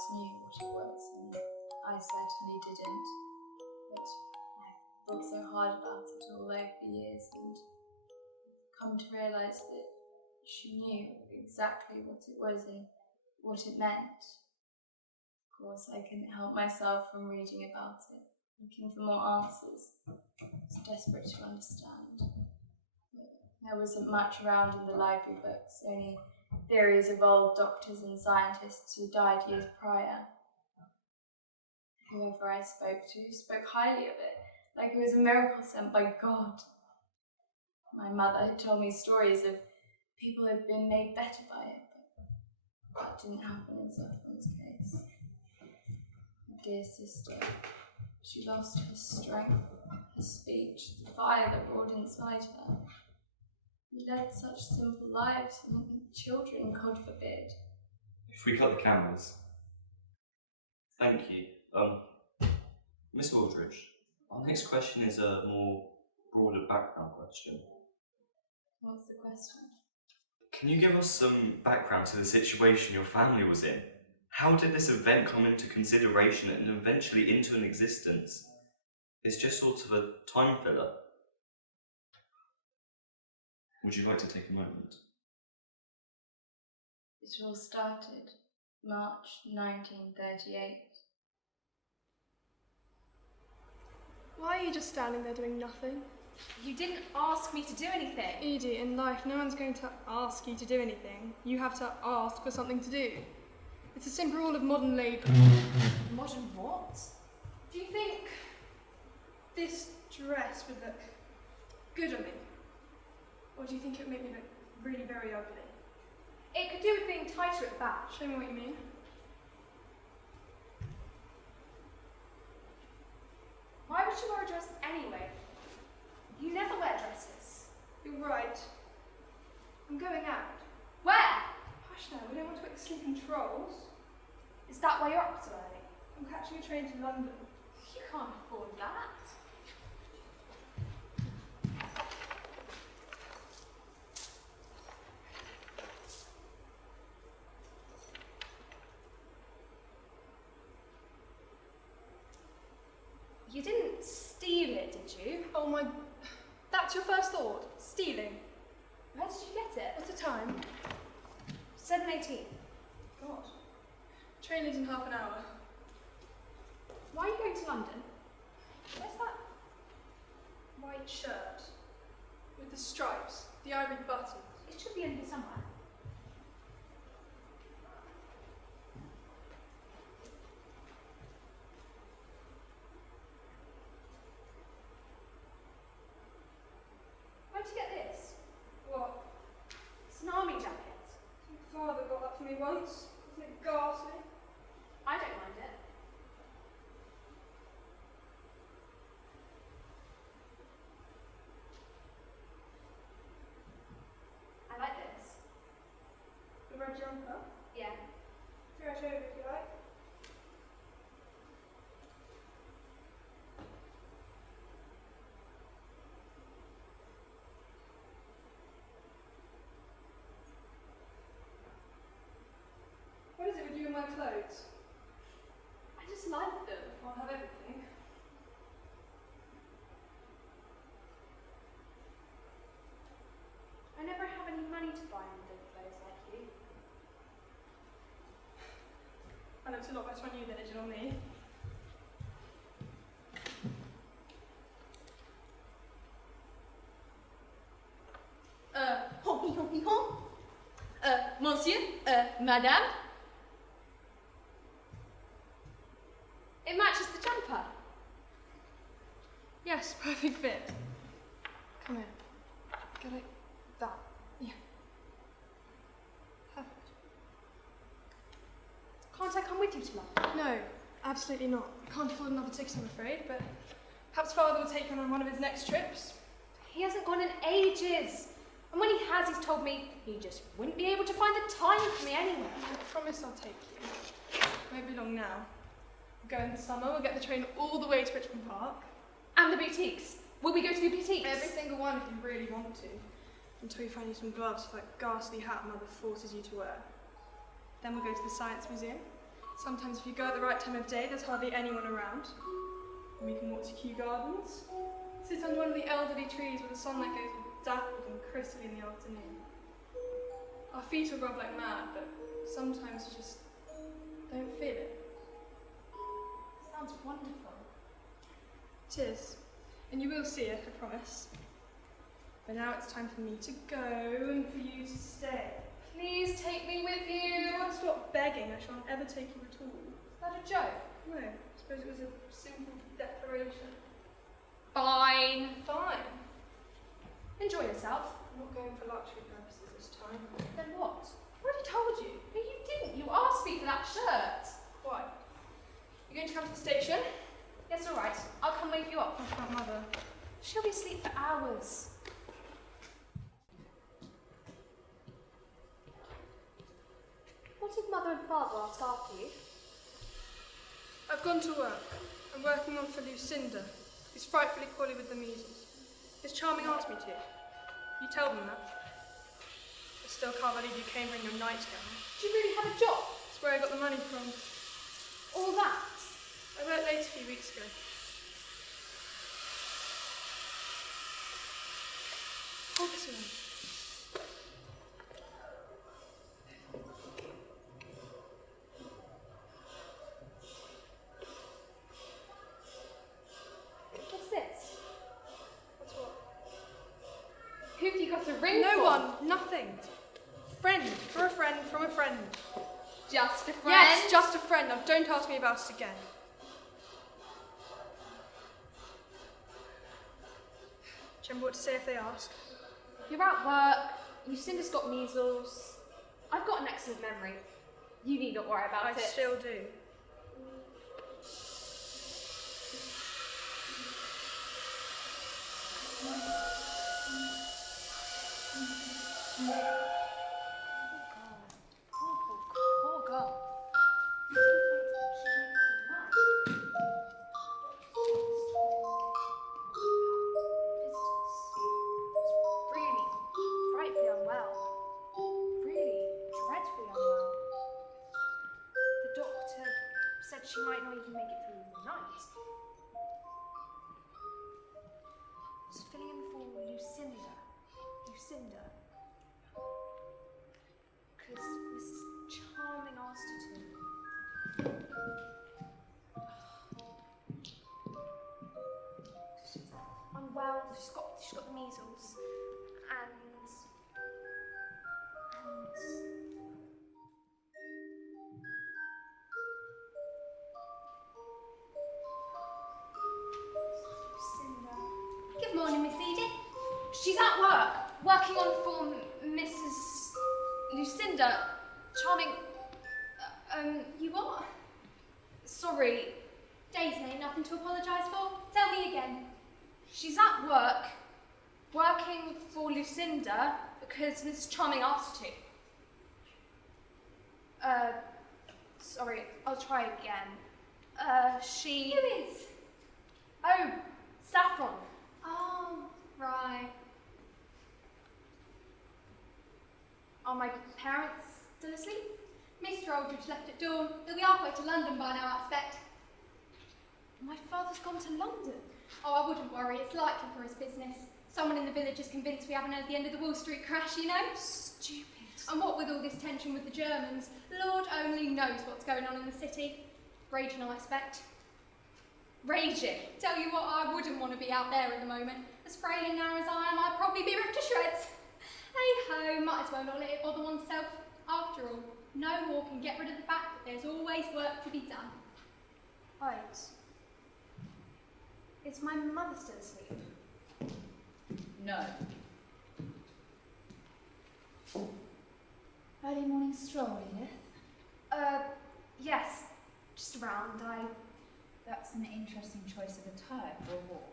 adults knew what it was, and I certainly didn't. But I've thought so hard about it all over the years, and come to realise that she knew exactly what it was and what it meant. Of course, I couldn't help myself from reading about it, looking for more answers. I was desperate to understand. But there wasn't much around in the library books, only theories of old doctors and scientists who died years prior. Whoever I spoke to spoke highly of it, like it was a miracle sent by God. My mother had told me stories of people who had been made better by it, but that didn't happen in Saffron's case. My dear sister, she lost her strength, her speech, the fire that roared inside her. We led such simple lives, and children, God forbid. If we cut the cameras. Thank you. Miss Aldridge, our next question is a more broader background question. What's the question? Can you give us some background to the situation your family was in? How did this event come into consideration and eventually into an existence? It's just sort of a time filler. Would you like to take a moment? It all started March 1938. Why are you just standing there doing nothing? You didn't ask me to do anything. Edie, in life, no one's going to ask you to do anything. You have to ask for something to do. It's a simple rule of modern labour. Modern what? Do you think this dress would look good on me? Or do you think it would make me look really very ugly? It could do with being tighter at the back. Show me what you mean. Why would you wear a dress anyway? You never wear dresses. You're right. I'm going out. Where? Hush now, we don't want to wake the sleeping trolls. Is that why you're up so early? I'm catching a train to London. You can't afford that. You didn't steal it, did you? Oh my... That's your first thought? Stealing? Where did you get it? What's the time? 7:18. God. Train leaves in half an hour. Why are you going to London? Where's that white shirt? With the stripes, the ivory buttons. It should be in here somewhere. Where'd you get this? What? It's an army jacket. My father got that for me once. Isn't it ghastly? I don't mind it. I like this. The red jumper? Yeah. Throw it over if you like. What is it with you and my clothes? I just like them. I'll have everything. I never have any money to buy good clothes like you. That looks a lot better on you than it did on me. Monsieur, madame. It matches the jumper. Yes, perfect fit. Come here. Get it? That. Yeah. Perfect. Can't I come with you to London? No, absolutely not. I can't afford another ticket, I'm afraid, but perhaps Father will take me on one of his next trips. He hasn't gone in ages. And when he has, he's told me he just wouldn't be able to find the time for me anyway. I promise I'll take you. Won't be long now. We'll go in the summer, we'll get the train all the way to Richmond Park. And the boutiques. Will we go to the boutiques? Every single one if you really want to. Until you find you some gloves for that ghastly hat Mother forces you to wear. Then we'll go to the Science Museum, Sometimes if you go at the right time of day, there's hardly anyone around. And we can walk to Kew Gardens, sit under one of the elderly trees where the sunlight goes dappled and crispy in the afternoon. Our feet will rub like mad, but sometimes you just don't feel it. Sounds wonderful. It is. And you will see it, I promise. But now it's time for me to go and for you to stay. Please take me with If you you. want to stop begging, I shan't ever take you at all. Is that a joke? No, I suppose it was a simple declaration. Fine. Fine. Enjoy yourself. I'm not going for luxury purposes this time. Then what? I already told you. No, you didn't. You asked me for that shirt. Why? You going to come to the station? Yes, all right. I'll come wake you up. I can't, Mother. She'll be asleep for hours. What did Mother and Father ask after you? I've gone to work. I'm working on for Lucinda, who's frightfully poorly with the measles. Miss Charming asked me to. You tell them that. I still can't believe you came in your nightgown. Do you really have a job? That's where I got the money from. All that? I worked late a few weeks ago. Hold this one. What's this? What's what? Who have you got a ring No for? one. Nothing. Friend. For a friend. From a friend. Just a friend? Yes, just a friend. Now don't ask me about it again. Do you remember what to say if they ask? You're at work. Lucinda's got measles. I've got an excellent memory. You need not worry about I it. still do. Poor girl. Really frightfully unwell. Really dreadfully unwell. The doctor said she might not even make it through the night. Just filling in for Lucinda. Lucinda. Because Mrs. Charming asked her to. She's unwell. She's got the measles, and Lucinda. Good morning, Miss Edith. She's at work, working on for Mrs. Lucinda. Charming. You what? Sorry, Daisy, nothing to apologise for? Tell me again. she's at work, working for Lucinda because Mrs. Charming asked her to. Sorry, I'll try again. She. Who is? Oh, Saffron. Oh, right. Are my parents still asleep? Mr. Aldridge left at dawn. He'll be halfway to London by now, I expect. My father's gone to London. Oh, I wouldn't worry. It's likely for his business. Someone in the village is convinced we haven't heard the end of the Wall Street crash, you know? Stupid. And what with all this tension with the Germans, Lord only knows what's going on in the city. Raging, I expect. Raging. Tell you what, I wouldn't want to be out there at the moment. As frail and narrow as I am, I'd probably be ripped to shreds. Hey-ho, might as well not let it bother oneself. After all, no war can get rid of the fact that there's always work to be done. Right. Is my mother still asleep? No. Early morning stroll, Edith? Yes. Just around. That's an interesting choice of attire for a walk.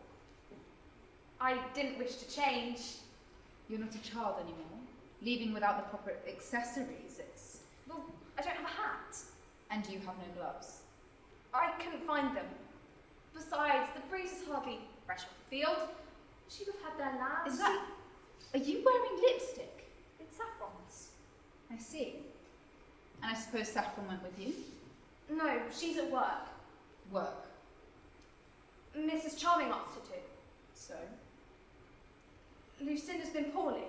I didn't wish to change. You're not a child anymore. Leaving without the proper accessories, it's... Well, I don't have a hat. And you have no gloves. I couldn't find them. Besides, the breeze is hardly fresh off the field. She'd have had their lambs. Is that... Are you wearing lipstick? It's Saffron's. I see. And I suppose Saffron went with you? No, she's at work. Work. Mrs. Charming asked her to. So? Lucinda's been poorly,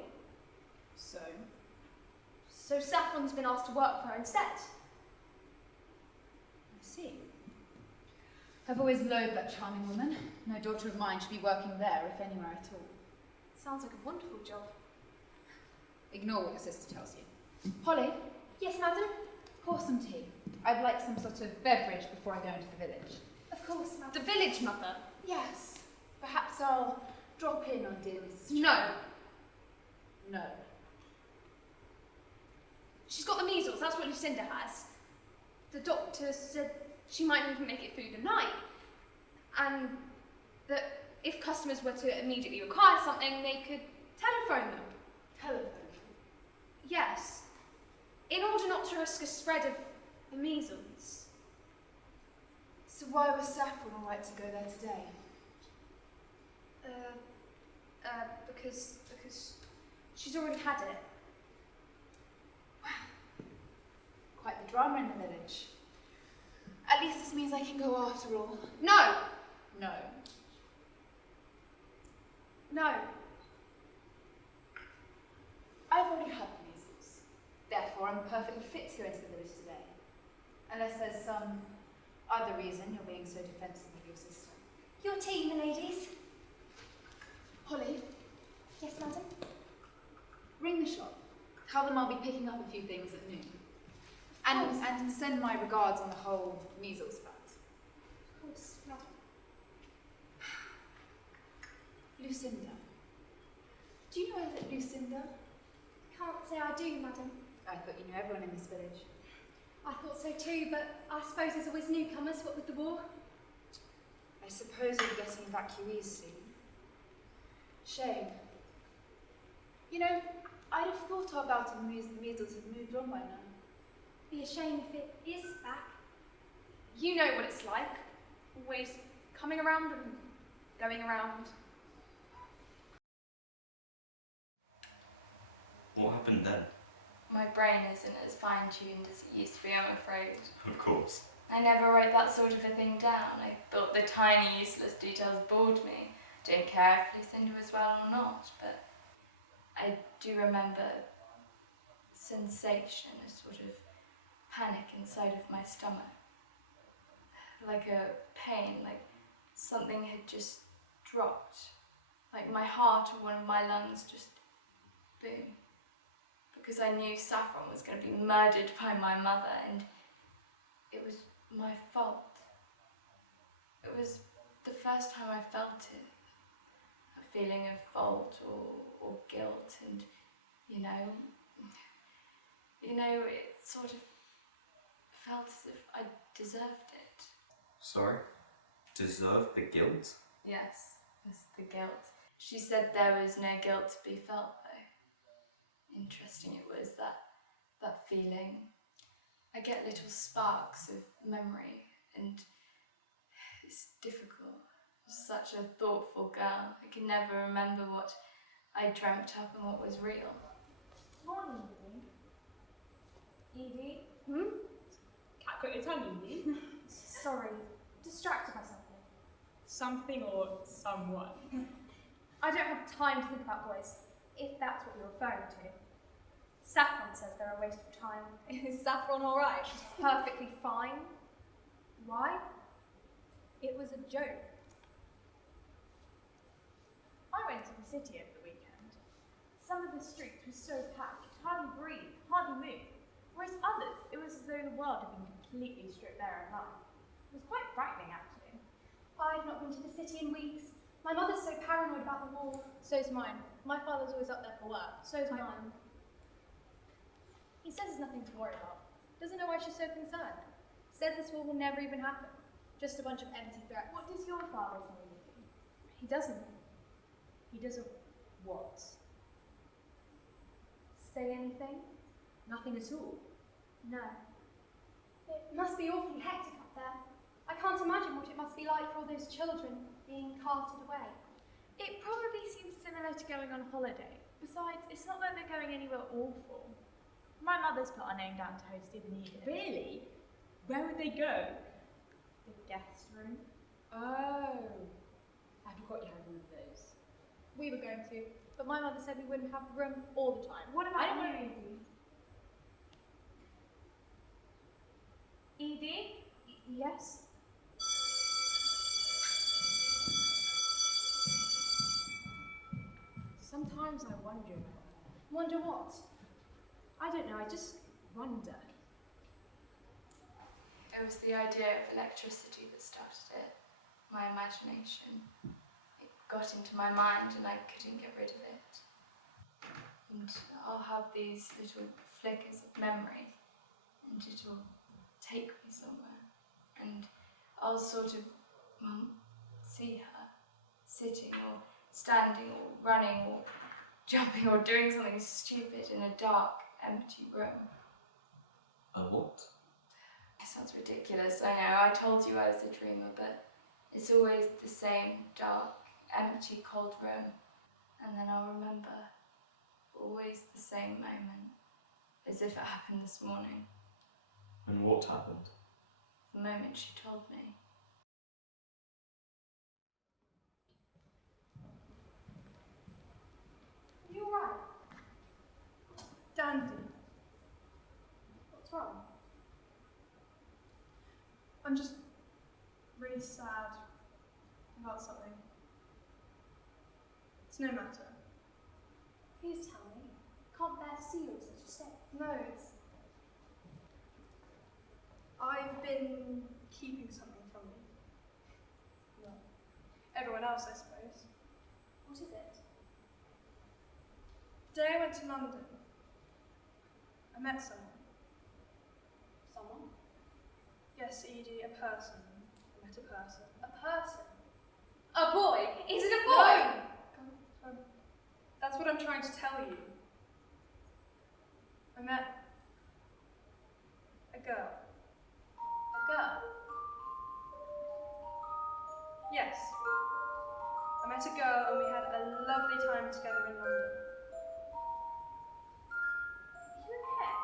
So? so Saffron's been asked to work for her instead. I see. I've always loathed that charming woman. No daughter of mine should be working there, if anywhere at all. Sounds like a wonderful job. Ignore what your sister tells you. Polly, Yes, madam? pour some tea. I'd like some sort of beverage before I go into the village. Of course, madam. The village, mother. Yes. Perhaps I'll drop in on dear Mrs. No. No. She's got the measles, that's what Lucinda has. The doctor said she might not even make it through the night. And that if customers were to immediately require something, they could telephone them. Telephone. Yes. In order not to risk a spread of the measles. So why was Saffron all right to go there today? Because she's already had it. Quite the drama in the village. At least this means I can go after all. No! No. No. I've already had the measles. Therefore, I'm perfectly fit to go into the village today. Unless there's some other reason you're being so defensive of your sister. Your tea, my ladies. Polly, Yes, madam? ring the shop. Tell them I'll be picking up a few things at noon. And send my regards on the whole measles fact. Of course, madam. Lucinda. Do you know that Lucinda? Can't say I do, madam. I thought you knew everyone in this village. I thought so too, but I suppose there's always newcomers, what with the war. I suppose we're getting evacuees soon. Shame. You know, I'd have thought our bout of measles had moved on by now. Be a shame if it is back. You know what it's like. Always coming around and going around. What happened then? My brain isn't as fine-tuned as it used to be, I'm afraid. Of course. I never wrote that sort of a thing down. I thought the tiny, useless details bored me. Didn't care if Lucinda was well or not, but I do remember sensation, a sort of panic inside of my stomach. Like a pain, like something had just dropped. Like my heart or one of my lungs just boom. Because I knew Saffron was going to be murdered by my mother, and it was my fault. It was the first time I felt it. A feeling of fault or guilt, and you know, it sort of felt as if I deserved it. Sorry? Deserve the guilt? Yes, it was the guilt. She said there was no guilt to be felt, though. Interesting it was, that feeling. I get little sparks of memory, and it's difficult. Such a thoughtful girl. I can never remember what I dreamt up and what was real. Morning, Edie. Edie? Cat got your tongue, Edie. Sorry. Distracted by something. Something or someone. I don't have time to think about boys, if that's what you're referring to. Saffron says they're a waste of time. Is Saffron alright? She's perfectly fine. Why? It was a joke. I went to the city over the weekend. Some of the streets were so packed, you could hardly breathe, hardly move. Whereas others, it was as though the world had been completely stripped bare of life. It was quite frightening, actually. I've not been to the city in weeks. My mother's so paranoid about the war. So's mine. My father's always up there for work. So's mine. He says there's nothing to worry about. Doesn't know why she's so concerned. Says this war will never even happen. Just a bunch of empty threats. What does your father say, Nikki? He doesn't. He doesn't what? Say anything? Nothing at all. No. It must be awfully hectic up there. I can't imagine what it must be like for all those children being carted away. It probably seems similar to going on holiday. Besides, it's not that they're going anywhere awful. My mother's put our name down to host the New Year. Really? Where would they go? The guest room. Oh. I forgot you had one of those. We were going to, but my mother said we wouldn't have the room all the time. What about I don't you, know. Edie? Yes? Sometimes I wonder. Wonder what? I don't know, I just wonder. It was the idea of electricity that started it, my imagination. It got into my mind and I couldn't get rid of it. And I'll have these little flickers of memory and it'll take me somewhere. And I'll sort of see her sitting or standing or running or jumping or doing something stupid in a dark, empty room. A what? It sounds ridiculous, I know. I told you I was a dreamer, but it's always the same dark, empty, cold room. And then I'll remember always the same moment, as if it happened this morning. And what happened? The moment she told me. Are you alright? Dandy. What's wrong? I'm just really sad about something. It's no matter. Please tell me. Can't bear to see you in such a state. No, it's... I've been keeping something from you. Well, everyone else, I suppose. What is it? The day I went to London, I met someone. Someone? Yes, Edie, a person. I met a person. A person? A boy? Is it a boy? No! That's what I'm trying to tell you. I met a girl. A girl? Yes. I met a girl and we had a lovely time together in London. Are you okay?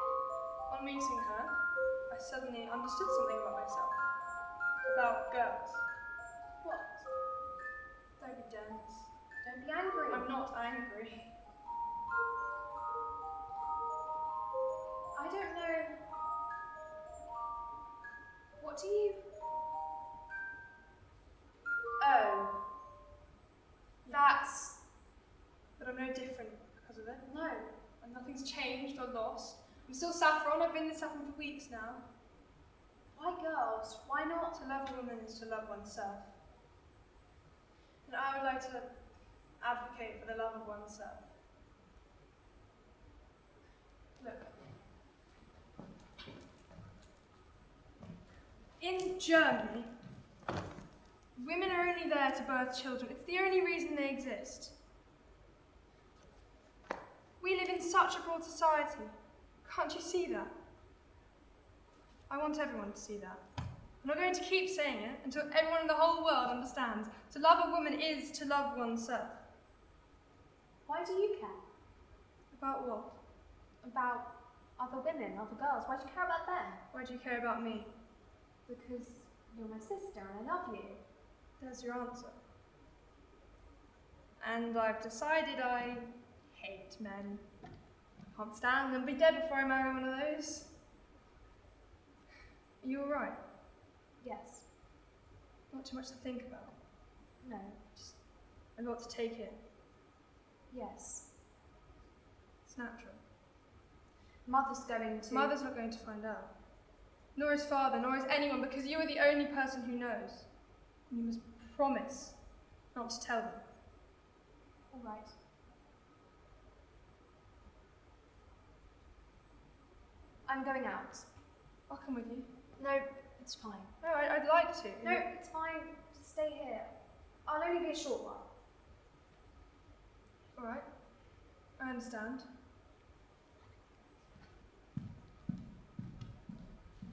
On meeting her, I suddenly understood something about myself. About girls. What? Don't be dense. Don't be angry. I'm not angry. I don't know. What do you... Oh. That's... But I'm no different because of it. No. And nothing's changed or lost. I'm still Saffron. I've been this Saffron for weeks now. Why girls? Why not? To love a woman is to love oneself. And I would like to advocate for the love of oneself. Look. In Germany, women are only there to birth children. It's the only reason they exist. We live in such a broad society. Can't you see that? I want everyone to see that. I'm not going to keep saying it until everyone in the whole world understands to love a woman is to love oneself. Why do you care? About what? About other women, other girls. Why do you care about them? Why do you care about me? Because you're my sister and I love you. There's your answer. And I've decided I hate men. Can't stand them. Be dead before I marry one of those. Are you alright? Yes. Not too much to think about. No. Just a lot to take in. Yes. It's natural. Mother's going to... Mother's not going to find out. Nor is father, nor is anyone, because you are the only person who knows. And you must promise not to tell them. All right. I'm going out. I'll come with you. No, it's fine. No, I'd like to. No, it's fine. Just stay here. I'll only be a short while. Alright. I understand.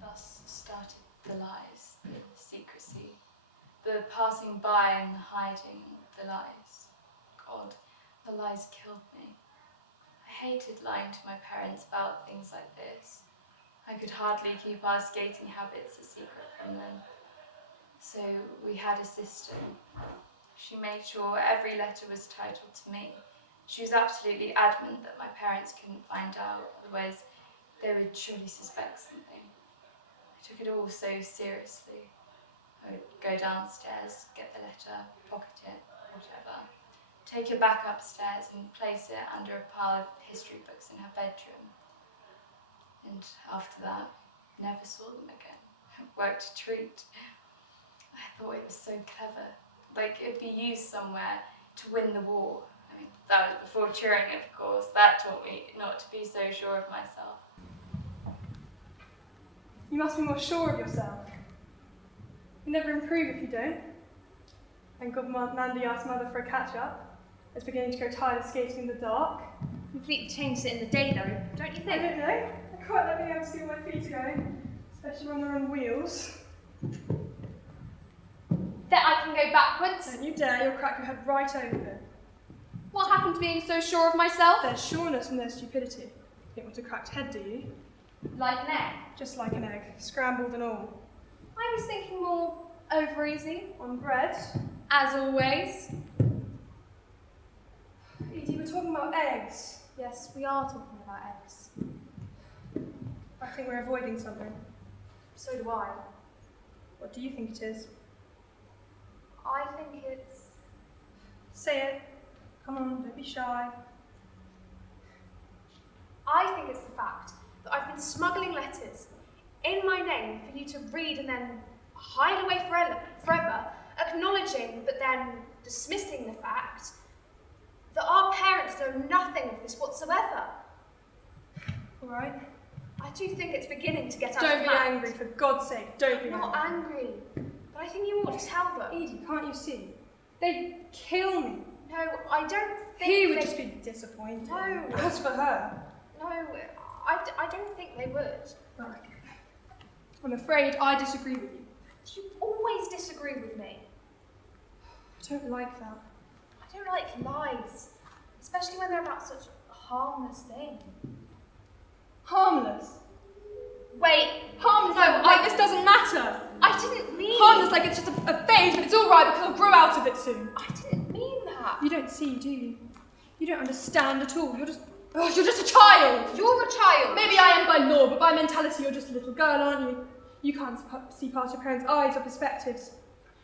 Thus started the lies, the secrecy, the passing by and the hiding of the lies. God, the lies killed me. I hated lying to my parents about things like this. I could hardly keep our skating habits a secret from them. So we had a system. She made sure every letter was titled to me. She was absolutely adamant that my parents couldn't find out, otherwise they would surely suspect something. I took it all so seriously. I would go downstairs, get the letter, pocket it, whatever. Take it back upstairs and place it under a pile of history books in her bedroom. And after that, never saw them again. Worked a treat. I thought it was so clever. Like it'd be used somewhere to win the war. I mean, that was before Turing, of course. That taught me not to be so sure of myself. You must be more sure of yourself. You never improve if you don't. And God, Mandy asked Mother for a catch-up. It's beginning to grow tired of skating in the dark. Completely changed it in the day, though, don't you I think? don't know. I quite like being able to see where my feet are going, especially when they're on wheels. That I can go backwards? Don't you dare, you'll crack your head right open. What happened to being so sure of myself? There's sureness and there's stupidity. You don't want a cracked head, do you? Like an egg. Just like an egg, scrambled and all. I was thinking more over easy. On bread. As always. Edie, we're talking about eggs. Yes, we are talking about eggs. I think we're avoiding something. So do I. What do you think it is? I think it's... Say it. Come on, don't be shy. I think it's the fact that I've been smuggling letters in my name for you to read and then hide away forever, acknowledging but then dismissing the fact that our parents know nothing of this whatsoever. All right. I do think it's beginning to get out Don't of be hand. angry, for God's sake, don't be I'm not angry, but I think you ought to tell them. Edie, can't you see? They'd kill me. No, I don't think He would they... just be disappointed. No. As for her. No, I don't think they would. Right. I'm afraid I disagree with you. You always disagree with me. I don't like that. I don't like lies, especially when they're about such a harmless thing. Harmless. Wait, Harmless No, like this doesn't matter. I didn't mean... Harmless like it's just a phase, but it's all right because I'll grow out of it soon. I didn't mean that. You don't see, do you? You don't understand at all. You're just a child. You're a child. Maybe I am by law, but by mentality you're just a little girl, aren't you? You can't see past your parents' eyes or perspectives.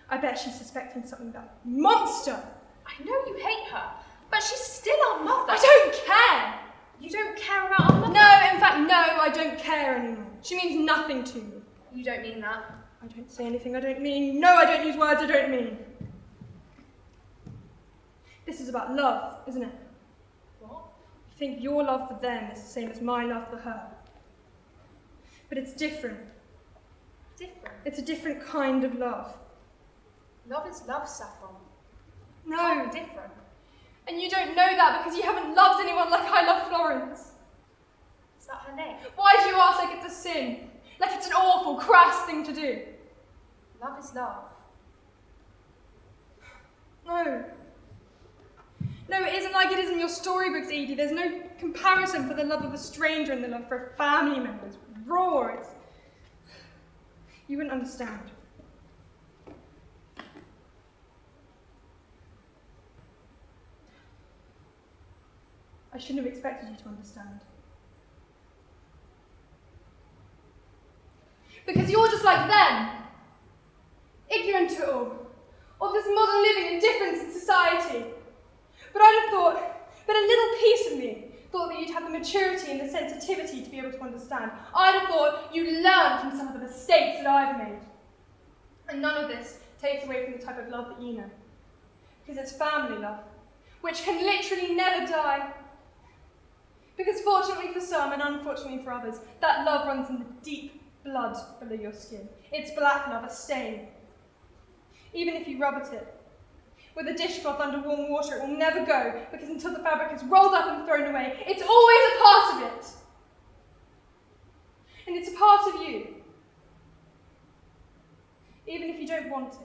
I bet she's suspecting something about monster. I know you hate her, but she's still our mother. I don't care. You don't care about our mother? No, in fact, no, I don't care anymore. She means nothing to me. You don't mean that. I don't say anything I don't mean. No, I don't use words I don't mean. This is about love, isn't it? What? You think your love for them is the same as my love for her. But it's different. Different. It's a different kind of love. Love is love, Saffron. No, Different. and you don't know that because you haven't loved anyone like I love Florence. Is that her name? Why do you ask like it's a sin? Like it's an awful, crass thing to do? Love is love. No. No, it isn't like it is in your storybooks, Edie. There's no comparison for the love of a stranger and the love for a family member. It's raw, it's... You wouldn't understand. I shouldn't have expected you to understand. Because you're just like them. Ignorant to it all. Of this modern living and difference in society. But I'd have thought, but a little piece of me thought that you'd have the maturity and the sensitivity to be able to understand. I'd have thought you'd learn from some of the mistakes that I've made. And none of this takes away from the type of love that you know. Because it's family love, which can literally never die. Because fortunately for some and unfortunately for others, that love runs in the deep blood below your skin. It's black love, a stain. Even if you rub at it, with a dishcloth under warm water, it will never go, because until the fabric is rolled up and thrown away, it's always a part of it. And it's a part of you, even if you don't want it.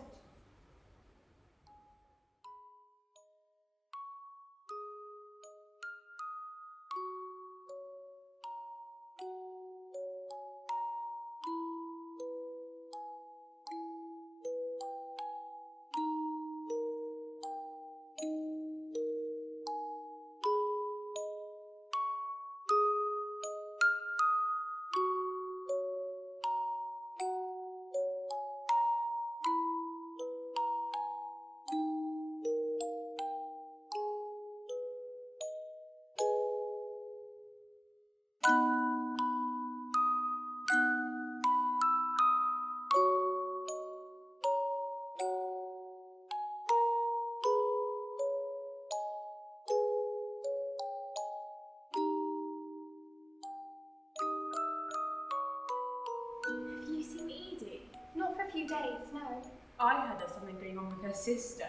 few days, no. I heard there's something going on with her sister.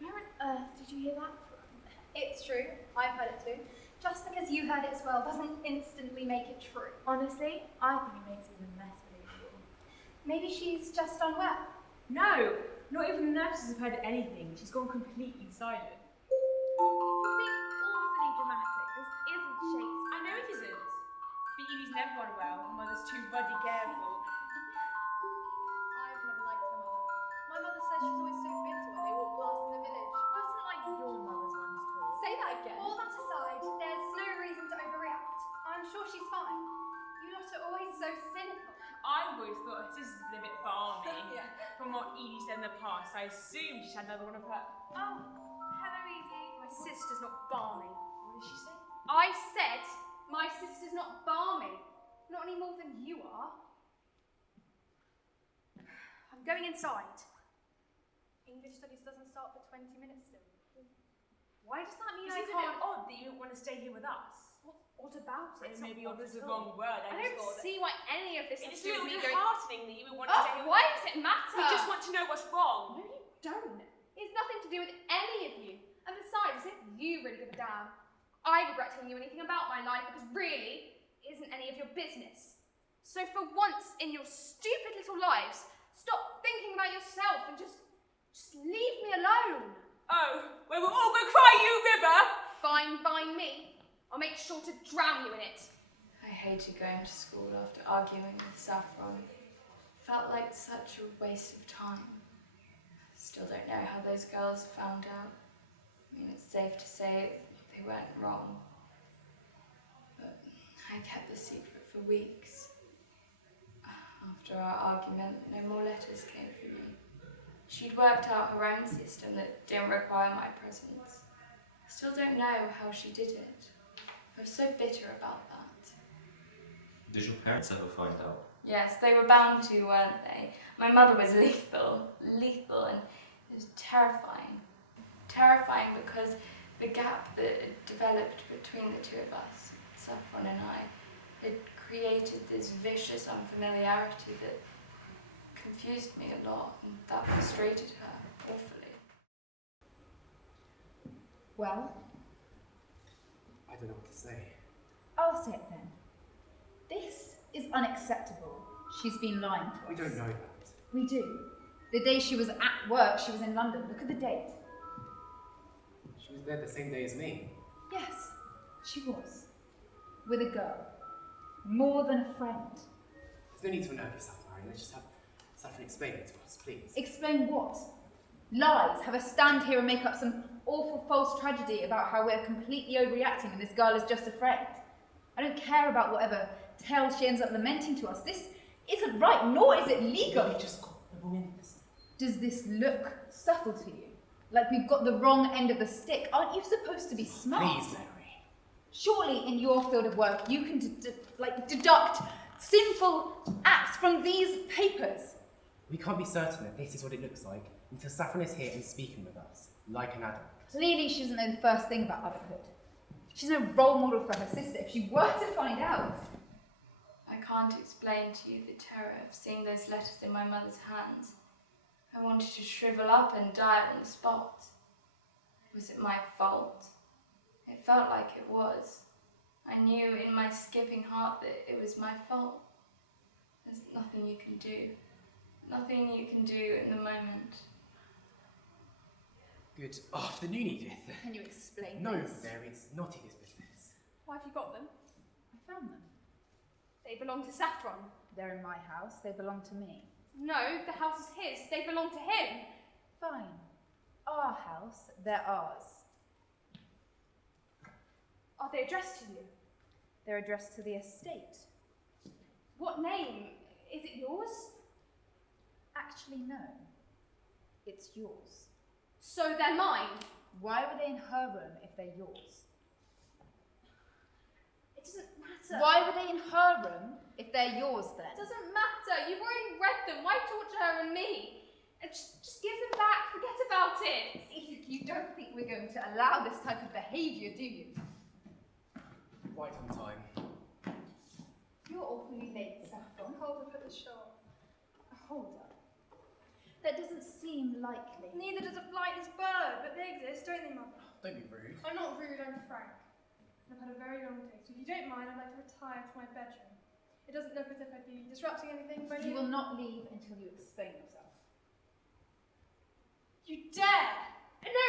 Where on earth did you hear that from? It's true. I've heard it too. Just because you heard it as well doesn't instantly make it true. Honestly, I think it makes it even less believable. Maybe she's just unwell. No, not even the nurses have heard anything. She's gone completely silent. You're being awfully dramatic. This isn't Shakespeare. I know it isn't. But Edie's never unwell, and Mother's too bloody careful. I've never liked her mother. My mother says she's always so bitter when they walk past in the village. Well, it's not like your mother's one to talk. Say that again. All that aside, there's no reason to overreact. I'm sure she's fine. You lot are always so cynical. I've always thought her sister's been a bit balmy. Yeah. From what Edie said in the past, I assume she's had another one of her. Oh, hello, Edie. My sister's not balmy. What did she say? I said my sister's not balmy. Not any more than you are. I'm going inside. English studies doesn't start for 20 minutes still. Why does that mean It I seems a bit can't? odd that you don't want to stay here with us. What about it? Maybe odd is the wrong word. I just don't thought that see why any of this it's has a to do little with me going. disheartening that you would want to stay here Oh, why with us. does it matter? We just want to know what's wrong. No, you don't. It's nothing to do with any of you. And besides, as if you really give a damn. I regret telling you anything about my life because really, it isn't any of your business. So for once in your stupid little lives, stop thinking about yourself and just leave me alone. Oh, well, we'll all go cry you river. Fine by me. I'll make sure to drown you in it. I hated going to school after arguing with Saffron. Felt like such a waste of time. Still don't know how those girls found out. I mean, it's safe to say they weren't wrong. But I kept the secret for weeks. After our argument, no more letters came from me. She'd worked out her own system that didn't require my presence. I still don't know how she did it. I was so bitter about that. Did your parents ever find out? Yes, they were bound to, weren't they? My mother was lethal, and it was terrifying. Terrifying because the gap that had developed between the two of us, Saffron and I, had created this vicious unfamiliarity that confused me a lot, and that frustrated her awfully. Well, I don't know what to say. I'll say it then. This is unacceptable. She's been lying to us. We don't know that. We do. The day she was at work, she was in London. Look at the date. She was there the same day as me. Yes, she was. With a girl. More than a friend. There's no need to unnerve yourself, Marion. Let's just have Saffron explain it to us, please. Explain what? Lies. Have her stand here and make up some awful false tragedy about how we're completely overreacting and this girl is just a friend. I don't care about whatever tale she ends up lamenting to us. This isn't right, nor is it legal. We just got the wrong end of this. Does this look subtle to you? Like we've got the wrong end of the stick? Aren't you supposed to be smart? Please, Mary. Surely in your field of work you can deduct sinful acts from these papers. We can't be certain that this is what it looks like until Saffron is here and speaking with us, like an adult. Clearly she doesn't know the first thing about adulthood. She's no role model for her sister. If she were to find out... I can't explain to you the terror of seeing those letters in my mother's hands. I wanted to shrivel up and die on the spot. Was it my fault? It felt like it was. I knew in my skipping heart that it was my fault. There's nothing you can do. Nothing you can do in the moment. Good afternoon, Edith. Can you explain No, this? Mary, it's not his business. Why have you got them? I found them. They belong to Saffron. They're in my house. They belong to me. No, the house is his. They belong to him. Fine. Our house, they're ours. Are they addressed to you? They're addressed to the estate. What name? Is it yours? Actually, no. It's yours. So they're mine. Why were they in her room if they're yours? It doesn't matter. Why were they in her room if they're yours then? It doesn't matter. You've already read them. Why torture her and me? And just give them back. Forget about it. You don't think we're going to allow this type of behaviour, do you? Right on time. You're awfully late, Saffron. Hold up at the shop. hold up. That doesn't seem likely. Neither does a flightless bird, but they exist, don't they, Mother? Don't be rude. I'm not rude, I'm frank. I've had a very long day, so if you don't mind, I'd like to retire to my bedroom. It doesn't look as if I'd be disrupting anything by You will not leave until you explain yourself. You dare! No,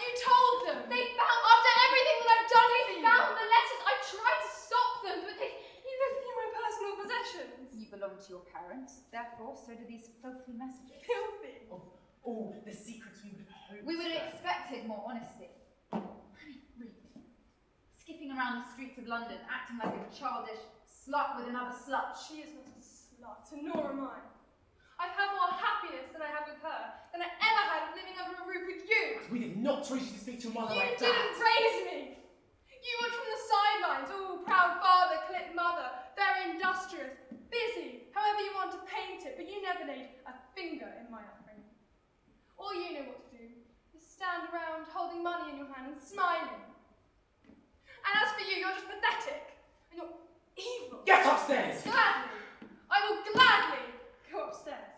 you told them! They found, after everything that I've done, they found the letters. I tried to stop them, but they... You looked through my personal possessions. You belong to your parents, therefore so do these filthy messages. Filthy. Of all the secrets we would have hoped. We would have expected more honesty. Honey, read. Skipping around the streets of London, acting like a childish slut with another slut. She is not a slut, and nor am I. I've had more happiness than I have with her, than I ever had of living under a roof with you. We did not raise you to speak to your mother You like didn't that. raise me. You watched from the sidelines, all proud father, clipped mother, very industrious, busy, however you want to paint it, but you never laid a finger in my upbringing. All you know what to do is stand around holding money in your hand and smiling. And as for you, you're just pathetic, and you're evil. Get upstairs! Gladly. I will gladly go upstairs.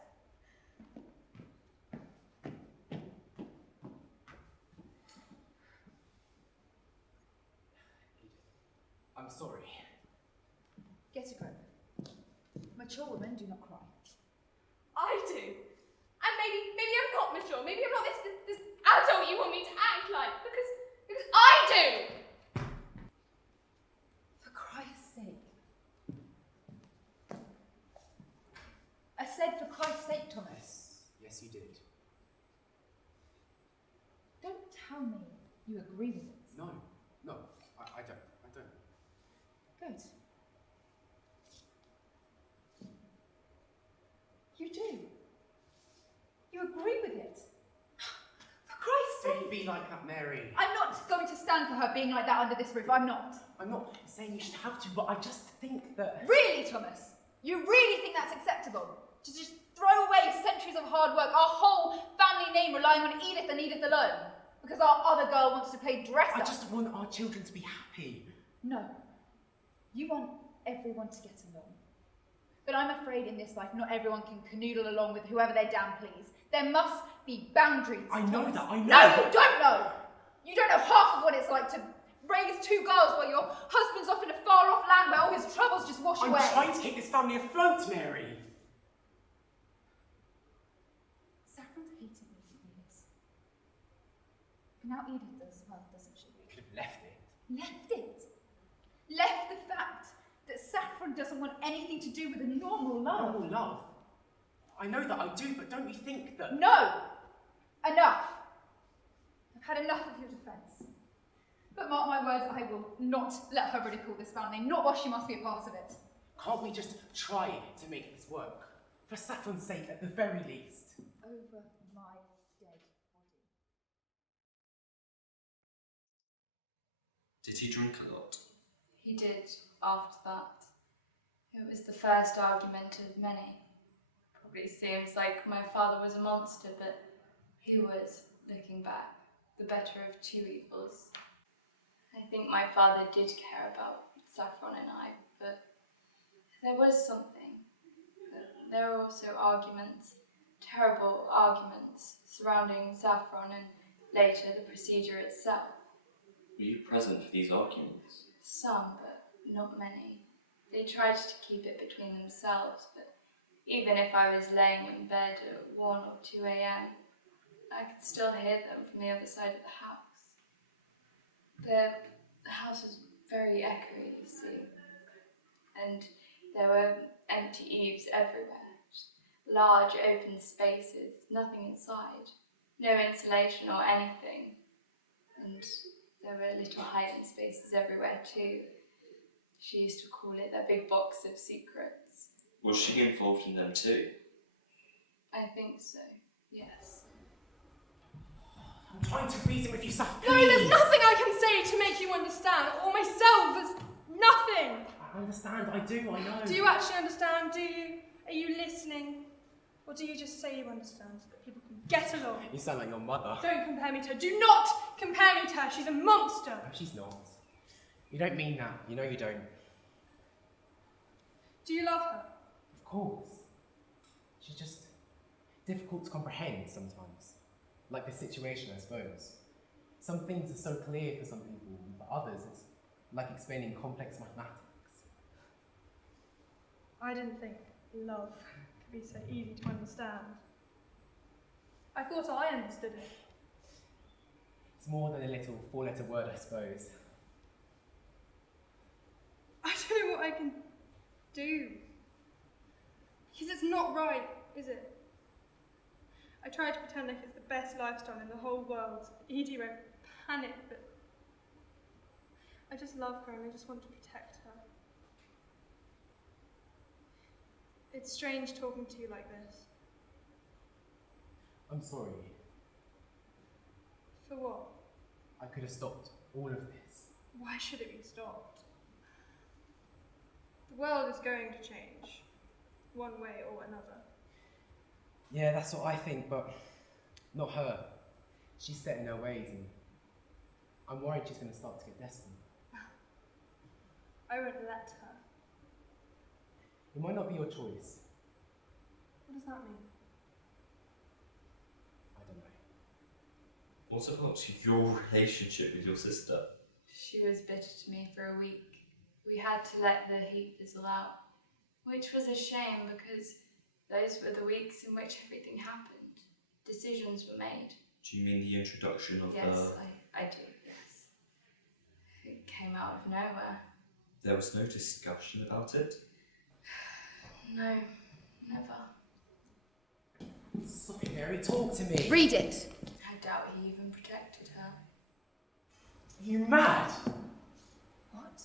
I'm sorry. Get a grip. Mature women do not cry. I do. And maybe I'm not mature. Maybe I'm not this adult you want me to act like. Because I do! For Christ's sake. I said for Christ's sake, Thomas. Yes, you did. Don't tell me you agree with it. No, I don't. Good. You do. You agree with it. For Christ's sake. Don't be like that, Mary. I'm not going to stand for her being like that under this roof. I'm not. I'm not saying you should have to, but I just think that... Really, Thomas? You really think that's acceptable? To just throw away centuries of hard work, our whole family name relying on Edith and Edith alone? Because our other girl wants to play dress up? I just want our children to be happy. No. You want everyone to get along. But I'm afraid in this life not everyone can canoodle along with whoever they damn please. There must be boundaries. I know Thomas. that, I know. No, you don't know! You don't know half of what it's like to raise two girls while your husband's off in a far-off land where all his troubles just wash away. I'm trying to keep this family afloat, Mary. Saffron's hated me for years. But now Edith does well, doesn't she? We could have left it. Left it. Left the fact that Saffron doesn't want anything to do with a normal love. Normal love? I know that I do, but don't you think that... No! Enough! I've had enough of your defence. But mark my words, I will not let her ridicule this family, not while she must be a part of it. Can't we just try to make this work? For Saffron's sake, at the very least. Over my dead body. Did he drink a lot? He did after that. It was the first argument of many. Probably seems like my father was a monster, but he was, looking back, the better of two evils. I think my father did care about Saffron and I, but there was something. There were also arguments, terrible arguments, surrounding Saffron and later the procedure itself. Were you present for these arguments? Some, but not many. They tried to keep it between themselves, but even if I was laying in bed at 1 or 2 a.m, I could still hear them from the other side of the house. The house was very echoey, you see, and there were empty eaves everywhere, just large open spaces, nothing inside, no insulation or anything, and there were little hiding spaces everywhere too. She used to call it the big box of secrets. Was she involved in them too? I think so, yes. I'm trying to reason with you, Saff, No, please. there's nothing I can say to make you understand, or myself, there's nothing. I understand, I do, I know. Do you actually understand? Do you? Are you listening? Or do you just say you understand so that people can get along? You sound like your mother. Don't compare me to her. Do not compare me to her. She's a monster. No, she's not. You don't mean that. You know you don't. Do you love her? Of course. She's just difficult to comprehend sometimes. Like this situation, I suppose. Some things are so clear for some people, and for others it's like explaining complex mathematics. I didn't think love could be so easy to understand. I thought I understood it. It's more than a little four-letter word, I suppose. I don't know what I can do. Because it's not right, is it? I tried to pretend like it's the best lifestyle in the whole world. Edie won't panic, but I just love her and I just want to protect her. It's strange talking to you like this. I'm sorry. For what? I could have stopped all of this. Why should it be stopped? The world is going to change, one way or another. Yeah, that's what I think, but not her. She's set in her ways, and I'm worried she's going to start to get desperate. I won't let her. It might not be your choice. What does that mean? I don't know. What about your relationship with your sister? She was bitter to me for a week. We had to let the heat fizzle out, which was a shame because those were the weeks in which everything happened. Decisions were made. Do you mean the introduction of Yes, her? I do, yes. It came out of nowhere. There was no discussion about it? No, never. Sorry, Mary, talk to me. Read it. I doubt he even protected her. Are you mad? What?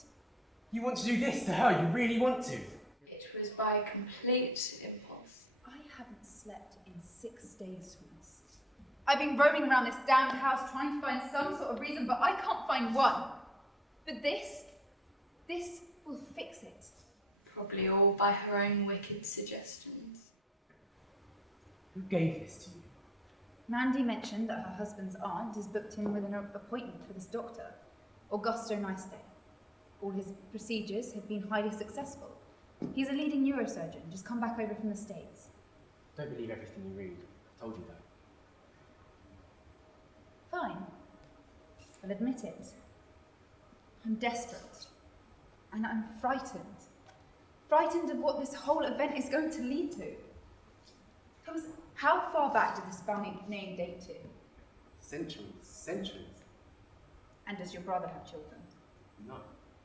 You want to do this to her? You really want to? It was by complete impulse. I haven't slept in 6 days, Thomas. I've been roaming around this damned house trying to find some sort of reason, but I can't find one. But this will fix it. Probably all by her own wicked suggestions. Who gave this to you? Mandy mentioned that her husband's aunt is booked in with an appointment for this doctor, Augusto Nicete. All his procedures have been highly successful. He's a leading neurosurgeon, just come back over from the States. Don't believe everything you read. I told you that. Fine. I'll admit it. I'm desperate. And I'm frightened. Frightened of what this whole event is going to lead to. Thomas, how far back did this family name date to? Centuries. And does your brother have children? No.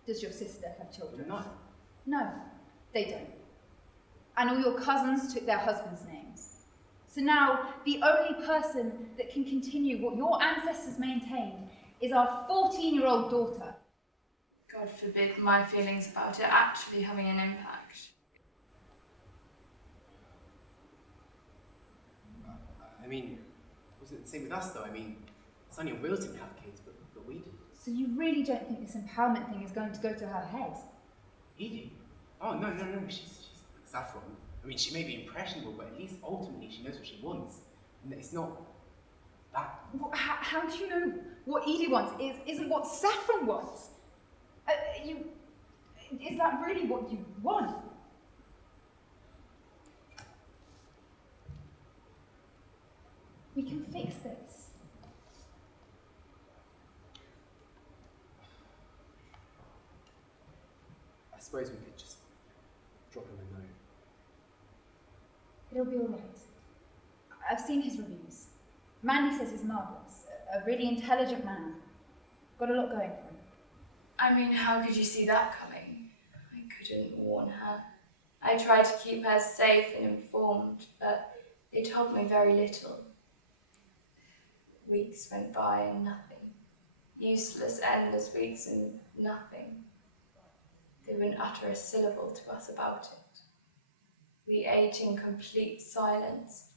Does your sister have children? No. No, they don't. And all your cousins took their husbands' names. So now, the only person that can continue what your ancestors maintained is our 14-year-old daughter. God forbid my feelings about it actually having an impact. I mean, wasn't it the same with us though? I mean, Sonny and Will didn't have kids, but we did. So you really don't think this empowerment thing is going to go to her head? Edie? Oh, no, she's like Saffron. I mean, she may be impressionable, but at least ultimately she knows what she wants. And it's not that. How do you know what Edie wants isn't what Saffron wants? Is that really what you want? We can fix this. I suppose we could just drop him a note. It'll be all right. I've seen his reviews. Mandy says he's marvellous. A really intelligent man. Got a lot going for him. I mean, how could you see that coming? I couldn't warn her. I tried to keep her safe and informed, but they told me very little. Weeks went by and nothing. Useless, endless weeks and nothing. They wouldn't utter a syllable to us about it. We ate in complete silence.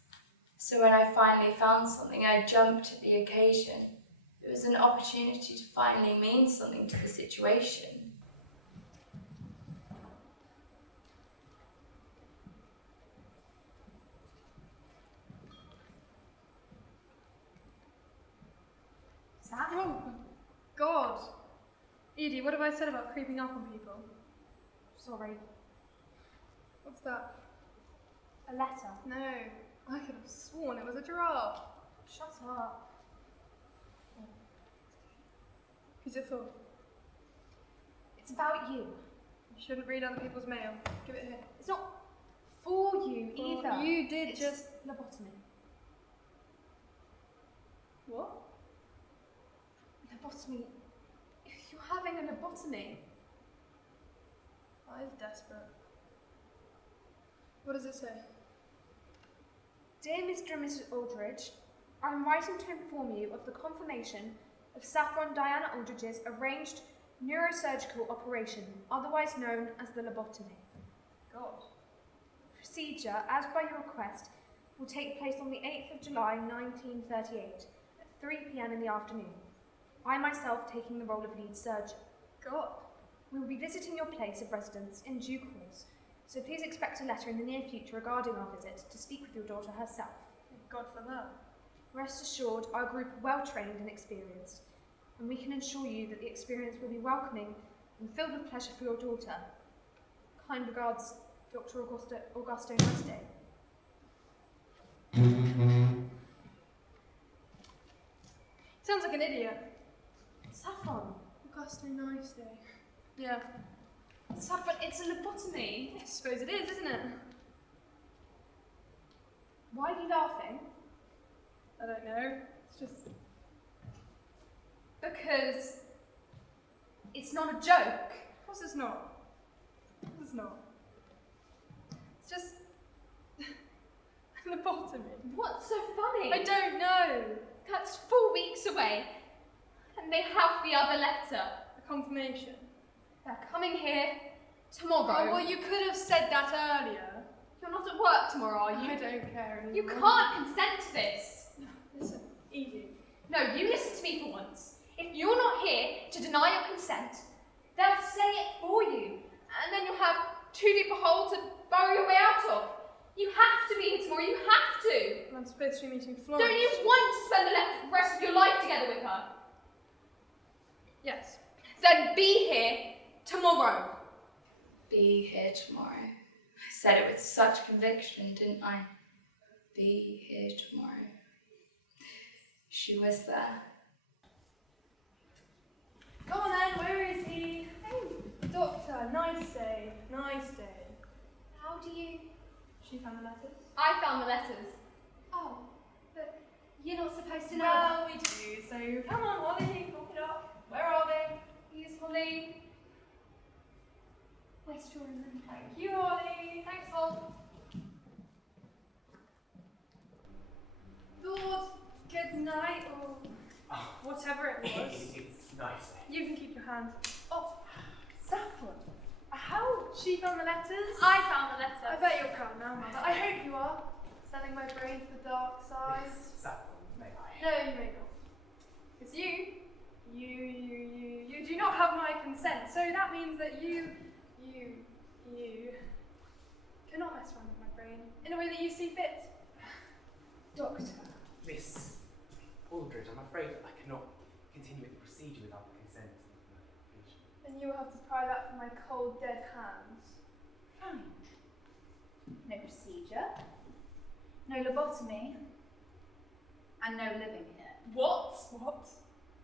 So when I finally found something, I jumped at the occasion. It was an opportunity to finally mean something to the situation. Oh, God. Edie, what have I said about creeping up on people? Sorry. What's that? A letter? No, I could have sworn it was a giraffe. Shut up. Who's it for? It's about you. You shouldn't read other people's mail. Give it here. It's not for you either. Well, you did it's just... lobotomy. What? Lobotomy. You're having a lobotomy. That is desperate. What does it say? Dear Mr. and Mrs. Aldridge, I am writing to inform you of the confirmation of Saffron Diana Aldridge's arranged neurosurgical operation, otherwise known as the lobotomy. God. Procedure, as by your request, will take place on the 8th of July 1938 at 3 p.m. in the afternoon. I myself taking the role of lead surgeon. God. We will be visiting your place of residence in due course, so please expect a letter in the near future regarding our visit to speak with your daughter herself. Thank God for that. Rest assured, our group are well trained and experienced, and we can assure you that the experience will be welcoming and filled with pleasure for your daughter. Kind regards, Dr. Augusto Neste. Sounds like an idiot. Saffron. Augusto Niste. Yeah. Saffron, it's a lobotomy. I suppose it is, isn't it? Why are you laughing? I don't know. It's just... Because it's not a joke. Of course it's not. It's not. It's just... lobotomy. What's so funny? I don't know. That's 4 weeks away. And they have the other letter. A confirmation. They're coming here tomorrow. Oh, well, you could have said that earlier. You're not at work tomorrow, are I you? don't care anymore. You can't consent to this. Listen, easy. No, you listen to me for once. If you're not here to deny your consent, they'll say it for you. And then you'll have too deep a hole to burrow your way out of. You have to be here tomorrow, you have to. And I'm supposed to be meeting Florence. Don't you want to spend the rest of your life together with her? Yes. Then be here tomorrow. Be here tomorrow. I said it with such conviction, didn't I? Be here tomorrow. She was there. Come on then, where is he? Hey, Doctor, nice day. Nice day. How do you... She found the letters? I found the letters. Oh, but you're not supposed to know. Well, we do, so come on, Holly, look it up. Where are they? Here's Holly. Where's drawing them? Thank you, Holly. Thanks, Hol. Thought, good night, or whatever it was. It's nice. You can keep your hands. Oh, Saffron. How? She found the letters? I found the I letters. bet you're proud now, Mother. I hope you are. Selling my brain to the dark side. Saffron, may I? No, you may not. Because you do not have my consent. So that means that you cannot mess around with my brain in a way that you see fit. Doctor. Miss Aldridge, I'm afraid I cannot continue with the procedure without the consent of my patient. And you will have to pry that from my cold, dead hands. Fine. No procedure, no lobotomy, and no living here. What? What?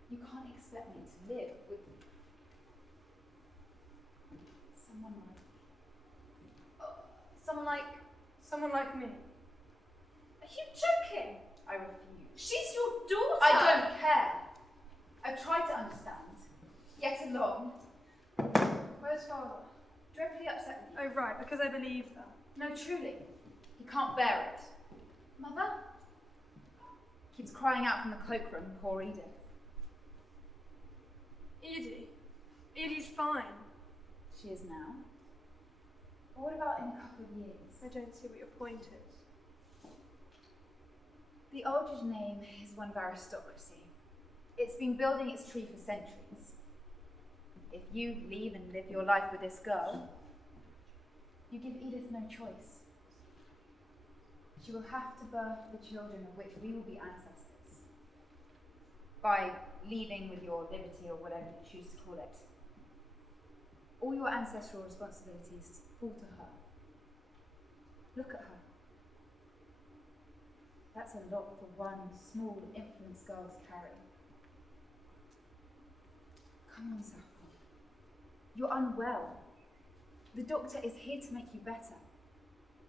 You can't expect me to live with someone like... Someone like me. Are you joking? I refuse. She's your daughter. I don't care. I've tried to understand. Yet alone. Where's Father? Dreadfully upset me. Oh, right, because I believe that. No, truly. He can't bear it. Mother? Keeps crying out from the cloakroom, poor Edith. Edie. Edie's fine. She is now. But what about in a couple of years? I don't see what your point is. The Aldridge name is one of aristocracy. It's been building its tree for centuries. If you leave and live your life with this girl, you give Edith no choice. She will have to birth the children of which we will be ancestors. By leaving with your liberty or whatever you choose to call it. All your ancestral responsibilities fall to her. Look at her. That's a lot for one small, influence girl to carry. Come on, Saffron. You're unwell. The doctor is here to make you better.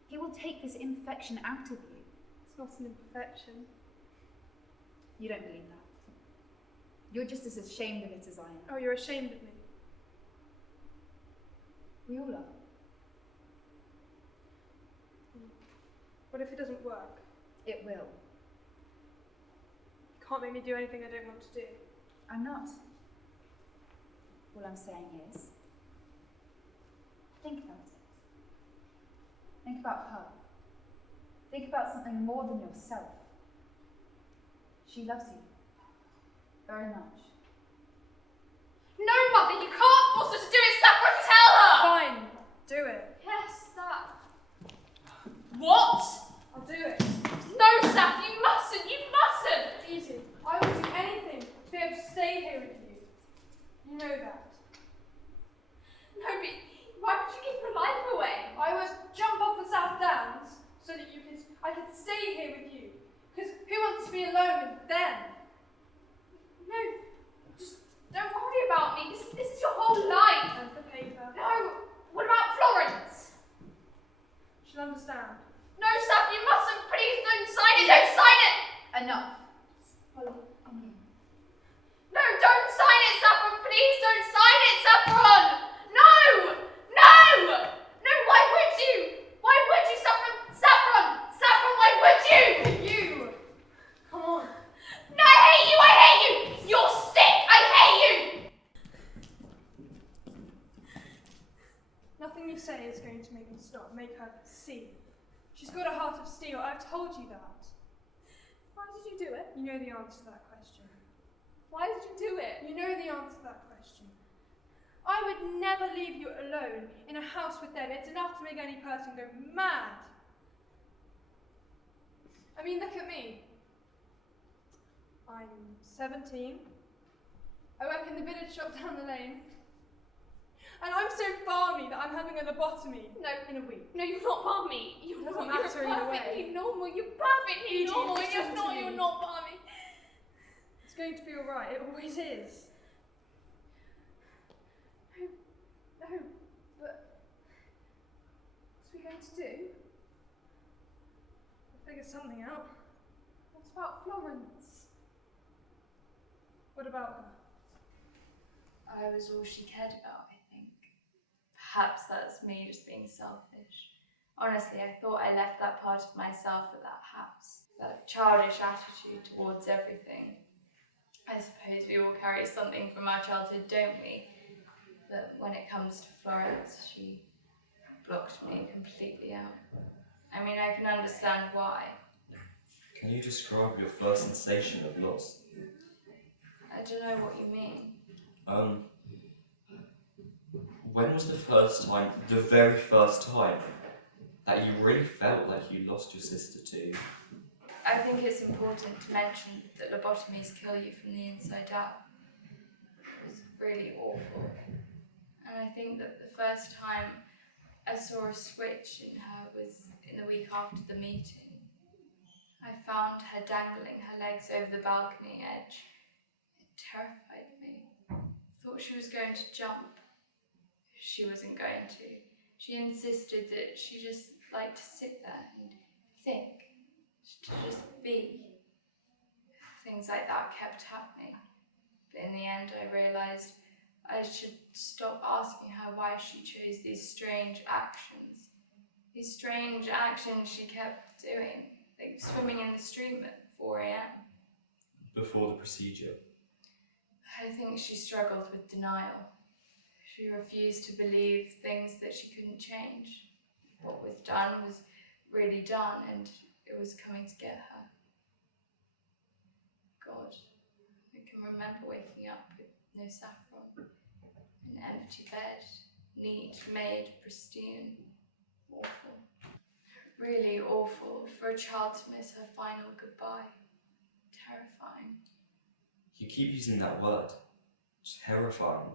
He will take this imperfection out of you. It's not an imperfection. You don't believe that. You're just as ashamed of it as I am. Oh, you're ashamed of me. We all are. What if it doesn't work? It will. You can't make me do anything I don't want to do. I'm not. All I'm saying is, think about it. Think about her. Think about something more than yourself. She loves you. Very much. No, Mother, you can't force her to do it, Saffron, tell her! Fine, do it. Yes, that. What? I'll do it. No, Saff, you mustn't, you mustn't! Easy. I will do anything to be able to stay here with you. You know that. No, but why would you give your life away? I would jump off the South Downs so that I could stay here with you. Because who wants to be alone with them? No, just don't worry about me. This is your whole life. There's the paper. No, what about Florence? She'll understand. No, Saff, you mustn't. Please don't sign it. Don't sign it. Enough. Holly, On you. No, don't sign it, Saffron. Please don't sign it, Saffron. No, no, no. Why would you? Why would you, Saffron? Saffron, Saffron. Why would you? you! Come on. No, I hate you. I hate you. You're sick. I hate you. Nothing you say is going to make me stop. Make her see. She's got a heart of steel. I've told you that. Why did you do it? You know the answer to that question. Why did you do it? You know the answer to that question. I would never leave you alone in a house with them. It's enough to make any person go mad. I mean, look at me. I'm 17. I work in the village shop down the lane. And I'm so balmy that I'm having a lobotomy in a week. No, you're not balmy. You're Doesn't not. matter You're either perfectly way. normal. You're perfectly Bede, normal. listen You're to not. me. You're not balmy. It's going to be alright. It always is. No, but what's we going to do? We'll figure something out. What about Florence? What about her? I was all she cared about, I think. Perhaps that's me just being selfish. Honestly, I thought I left that part of myself at that house. That childish attitude towards everything. I suppose we all carry something from our childhood, don't we? But when it comes to Florence, she blocked me completely out. I mean, I can understand why. Can you describe your first sensation of loss? I don't know what you mean. When was the very first time, that you really felt like you lost your sister too? I think it's important to mention that lobotomies kill you from the inside out. It was really awful. And I think that the first time I saw a switch in her was in the week after the meeting. I found her dangling her legs over the balcony edge. It terrified me. Thought she was going to jump. She wasn't going to. She insisted that she just liked to sit there and think, to just be. Things like that kept happening. But in the end, I realised I should stop asking her why she chose these strange actions. These strange actions she kept doing, like swimming in the stream at 4 a.m. Before the procedure? I think she struggled with denial. She refused to believe things that she couldn't change. What was done was really done, and it was coming to get her. God, I can remember waking up with no saffron, an empty bed, neat, made, pristine. Awful. Really awful for a child to miss her final goodbye. Terrifying. You keep using that word. Terrifying.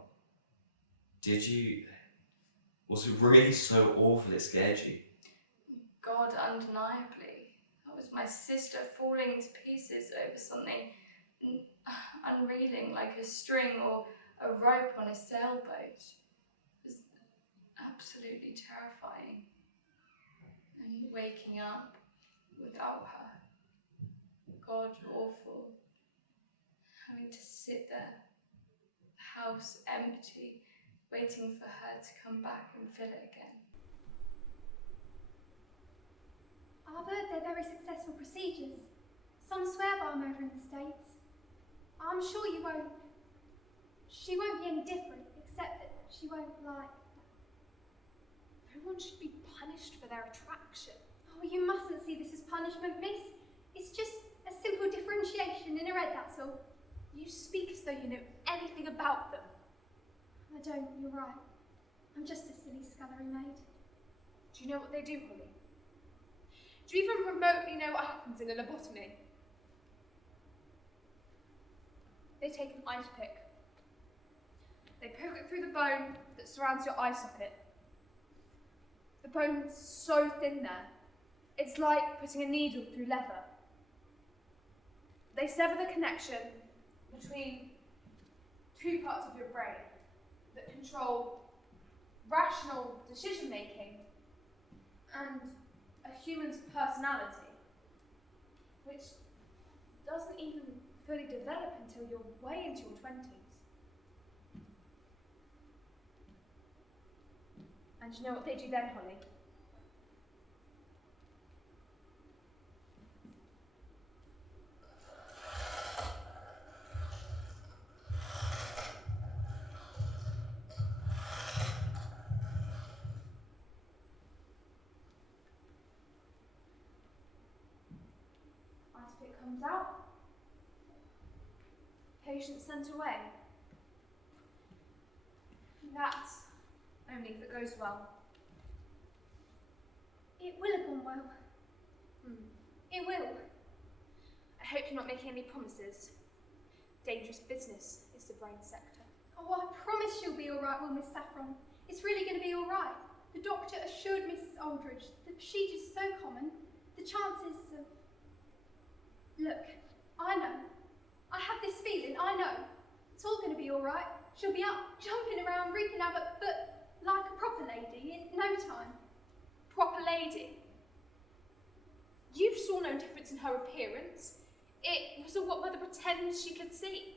Was it really so awful it scared you? God, undeniably. That was my sister falling to pieces over something unreeling like a string or a rope on a sailboat. It was absolutely terrifying. And waking up without her. God, awful. Having to sit there, the house empty, waiting for her to come back and fill it again. I've heard they're very successful procedures. Some swear by them over in the States. I'm sure she won't be any different, except that she won't like that. No one should be punished for their attraction. Oh, you mustn't see this as punishment, miss. It's just a simple differentiation in her head, that's all. You speak as though you know anything about them. I don't, you're right. I'm just a silly scullery maid. Do you know what they do, Holly? Do you even remotely know what happens in a lobotomy? They take an ice pick. They poke it through the bone that surrounds your eye socket. The bone's so thin there, it's like putting a needle through leather. They sever the connection between two parts of your brain that control rational decision making and a human's personality, which doesn't even fully develop until you're way into your 20s. And you know what they do then, Holly? Ice pick comes out. Patient sent away. That's only if it goes well. It will have gone well. It will. I hope you're not making any promises. Dangerous business is the brain sector. Oh, I promise she'll be all right, will Miss Saffron. It's really going to be all right. The doctor assured Mrs. Aldridge the procedure's so common, the chances of... Look, I know. I have this feeling, I know. It's all going to be all right. She'll be up, jumping around, wreaking havoc, but like a proper lady in no time. Proper lady? You saw no difference in her appearance. It was all what mother pretends she could see.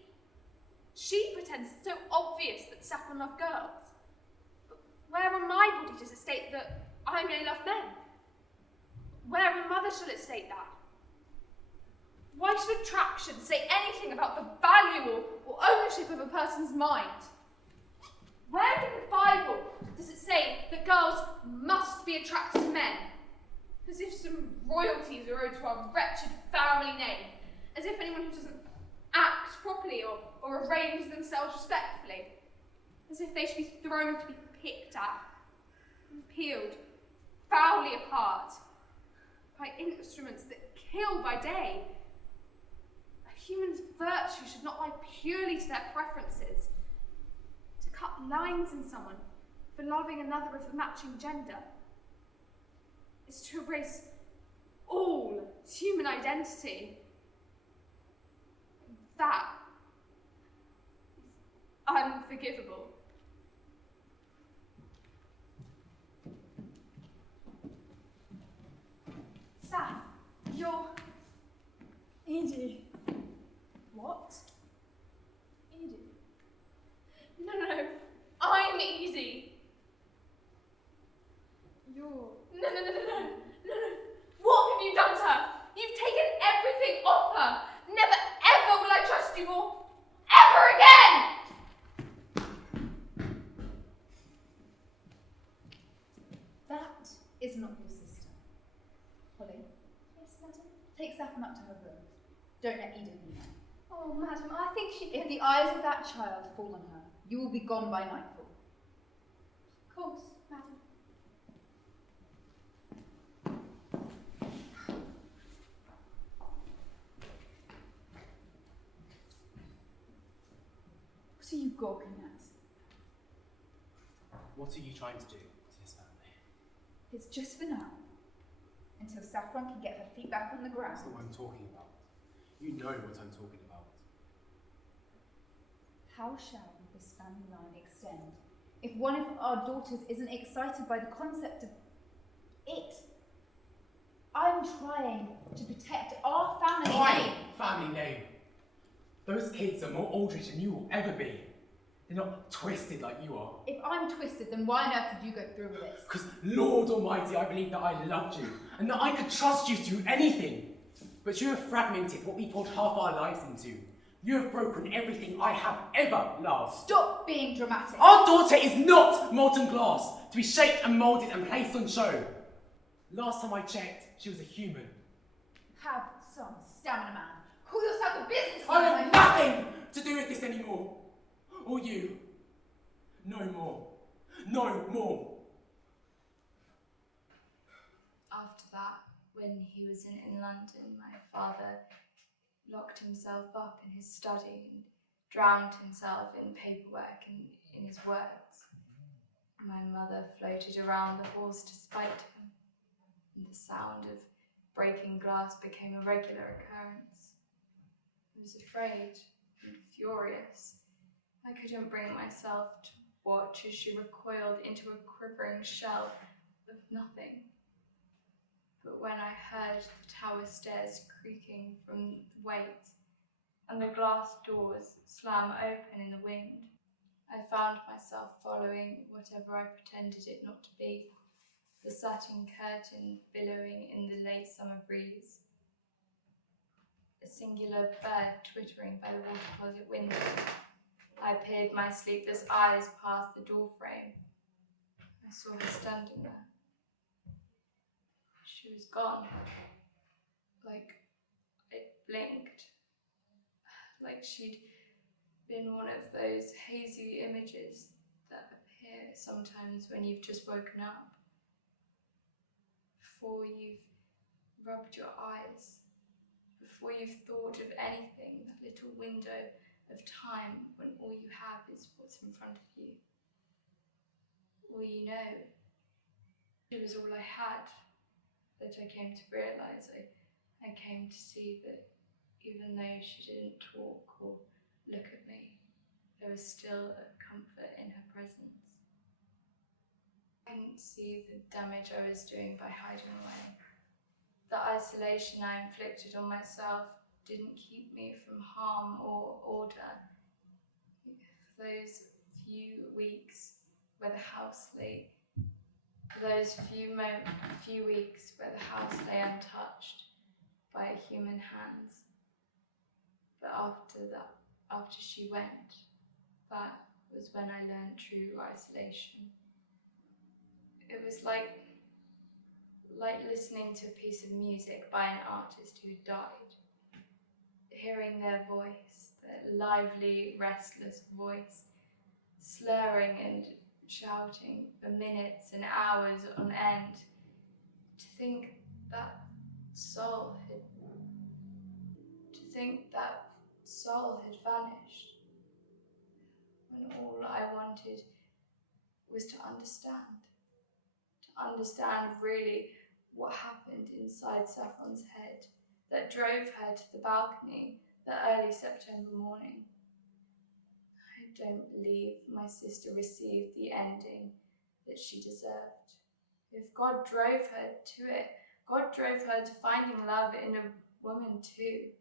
She pretends it's so obvious that Saffron loved girls. But where on my body does it state that I may love men? Where on mother shall it state that? Why should attraction say anything about the value or ownership of a person's mind? Where in the Bible does it say that girls must be attracted to men? As if some royalties are owed to our wretched family name. As if anyone who doesn't act properly or arrange themselves respectfully. As if they should be thrown to be picked at and peeled foully apart by instruments that kill by day. A human's virtue should not lie purely to their preferences. To cut lines in someone for loving another of the matching gender is to erase all human identity. That is unforgivable. Saf, you're... Edie. What? Edie? No. I'm Edie. You're... No. What have you done to her? You've taken everything off her. Never ever will I trust you more. Ever again! That is not your sister. Holly, Yes, madam? take Saffron up to her room. Don't let Edith know. Oh, madam, I think she If can... the eyes of that child fall on her, you will be gone by nightfall. Of course, madam. What are you gawking at? What are you trying to do to his family? It's just for now. until Saffron can get her feet back on the ground. That's not what I'm talking about. You know what I'm talking about. How shall this family line extend if one of our daughters isn't excited by the concept of it? I'm trying to protect our family name. Family name. Those kids are more Aldrich than you will ever be. They're not twisted like you are. If I'm twisted, then why on earth did you go through with this? Because, Lord Almighty, I believe that I loved you and that I could trust you to do anything. But you have fragmented what we poured half our lives into. You have broken everything I have ever loved. Stop being dramatic. Our daughter is not molten glass to be shaped and moulded and placed on show. Last time I checked, she was a human. Have some stamina, man. Call yourself a businessman. I want nothing to do with this anymore. Or you. No more. No more. After that, when he was in London, my father locked himself up in his study and drowned himself in paperwork and in his words. My mother floated around the halls to spite him, and the sound of breaking glass became a regular occurrence. I was afraid and furious. I couldn't bring myself to watch as she recoiled into a quivering shell of nothing. But when I heard the tower stairs creaking from the weight and the glass doors slam open in the wind, I found myself following whatever I pretended it not to be, the satin curtain billowing in the late summer breeze, a singular bird twittering by the water closet window. I peered my sleepless eyes past the door frame. I saw her standing there. She was gone. Like it blinked. Like she'd been one of those hazy images that appear sometimes when you've just woken up. Before you've rubbed your eyes. Before you've thought of anything, that little window of time when all you have is what's in front of you. All you know. It was all I had. That I came to realise. I came to see that even though she didn't talk or look at me, there was still a comfort in her presence. I couldn't see the damage I was doing by hiding away. The isolation I inflicted on myself didn't keep me from harm or order. For those few weeks where the house lay, few weeks where the house lay untouched by human hands. But after she went, that was when I learned true isolation. It was like listening to a piece of music by an artist who died. Hearing their voice, their lively, restless voice, slurring and shouting for minutes and hours on end, to think that soul had vanished, when all I wanted was to understand really what happened inside Saffron's head that drove her to the balcony that early September morning. I don't believe my sister received the ending that she deserved. If God drove her to it, God drove her to finding love in a woman too.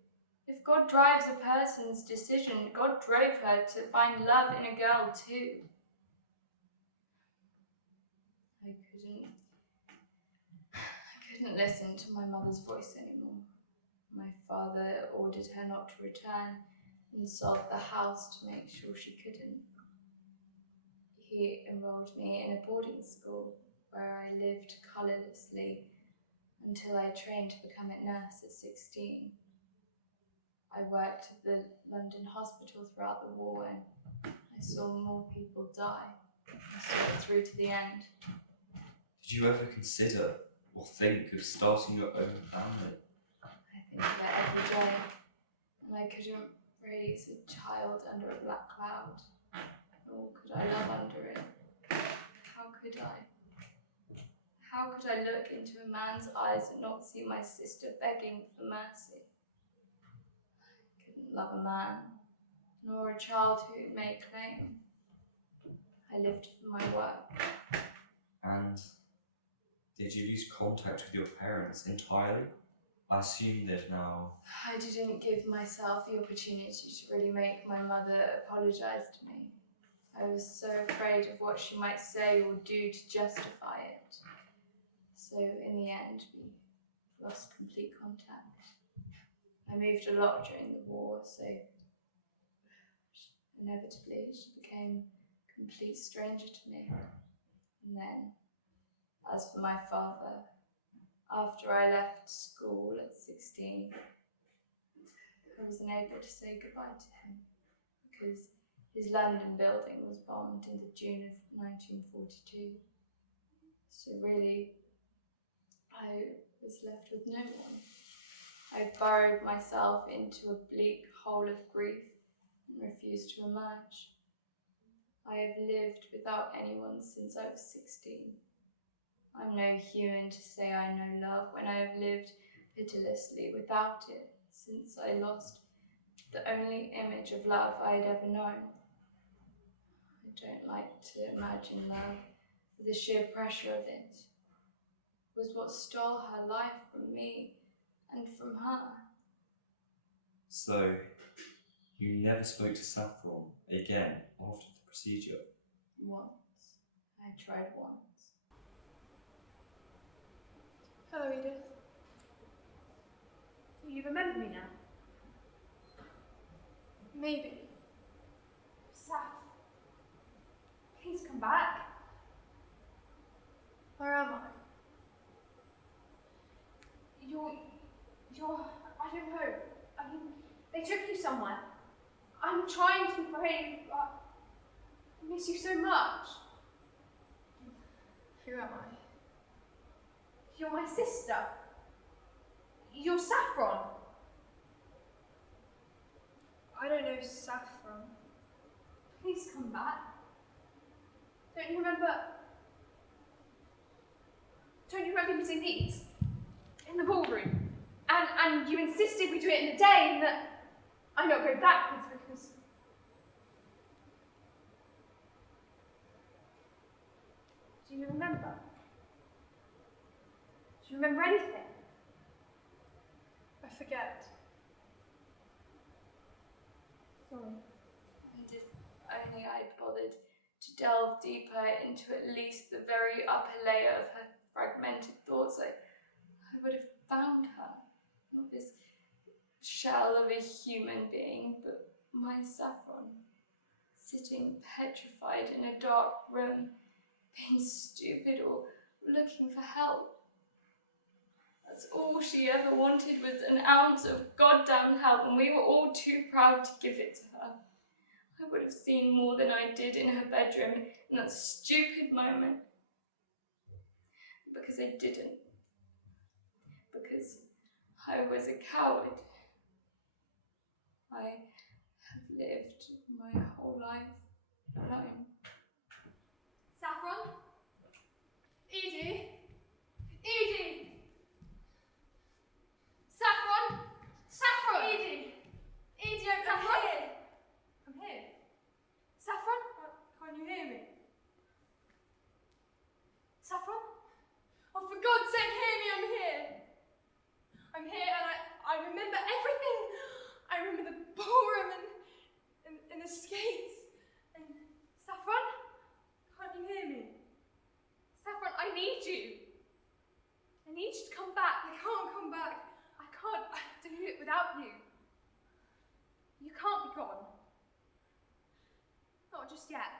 If God drives a person's decision, God drove her to find love in a girl too. I couldn't listen to my mother's voice anymore. My father ordered her not to return and sold the house to make sure she couldn't. He enrolled me in a boarding school where I lived colourlessly until I trained to become a nurse at 16. I worked at the London hospital throughout the war and I saw more people die. I saw it through to the end. Did you ever consider or think of starting your own family? I think of it every day, and I couldn't raise a child under a black cloud, nor could I love under it. How could I? How could I look into a man's eyes and not see my sister begging for mercy? I couldn't love a man, nor a child who may claim. I lived for my work. And did you lose contact with your parents entirely? I assume they've now... I didn't give myself the opportunity to really make my mother apologise to me. I was so afraid of what she might say or do to justify it. So in the end, we lost complete contact. I moved a lot during the war, so inevitably she became a complete stranger to me. And then, as for my father, after I left school at 16, I wasn't able to say goodbye to him because his London building was bombed in the June of 1942. So really, I was left with no one. I burrowed myself into a bleak hole of grief and refused to emerge. I have lived without anyone since I was 16. I'm no human to say I know love when I have lived pitilessly without it since I lost the only image of love I had ever known. I don't like to imagine love, for the sheer pressure of it was what stole her life from me and from her. So, you never spoke to Saffron again after the procedure? Once. I tried once. Hello, Edith. You remember me now? Maybe. Saf, please come back. Where am I? You're, I don't know. I mean, they took you somewhere. I'm trying to be brave, but I miss you so much. Who am I? You're my sister. You're Saffron. I don't know Saffron. Please come back. Don't you remember using these in the ballroom? And you insisted we do it in a day and that I not go backwards because... Do you remember? Do you remember anything? I forget. Sorry. And if only I'd bothered to delve deeper into at least the very upper layer of her fragmented thoughts, I would have found her. Not this shell of a human being, but my Saffron, sitting petrified in a dark room, being stupid or looking for help. That's all she ever wanted was an ounce of goddamn help, and we were all too proud to give it to her. I would have seen more than I did in her bedroom in that stupid moment. Because I didn't. Because I was a coward. I have lived my whole life alone. Saffron? Edie? Edie! Saffron! Saffron! Edie! Edie, I'm here! I'm here. Saffron? Can't you hear me? Saffron? Oh, for God's sake, hear me, I'm here! I'm here and I remember everything. I remember the ballroom and the skates. And Saffron? can't you hear me? Saffron, I need you. I need you to come back. I can't come back. I can't do it without you. You can't be gone. Not just yet.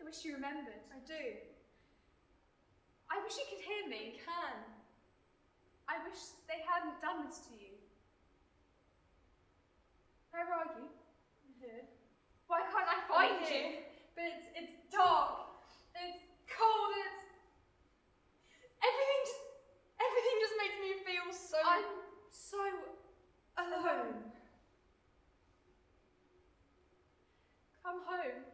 I wish you remembered. I do. I wish you could hear me. I can. I wish they hadn't done this to you. Where are you? I'm here. Why can't I I'm find here. you? But it's dark. It's cold. Everything just makes me feel so I'm so alone. Come home.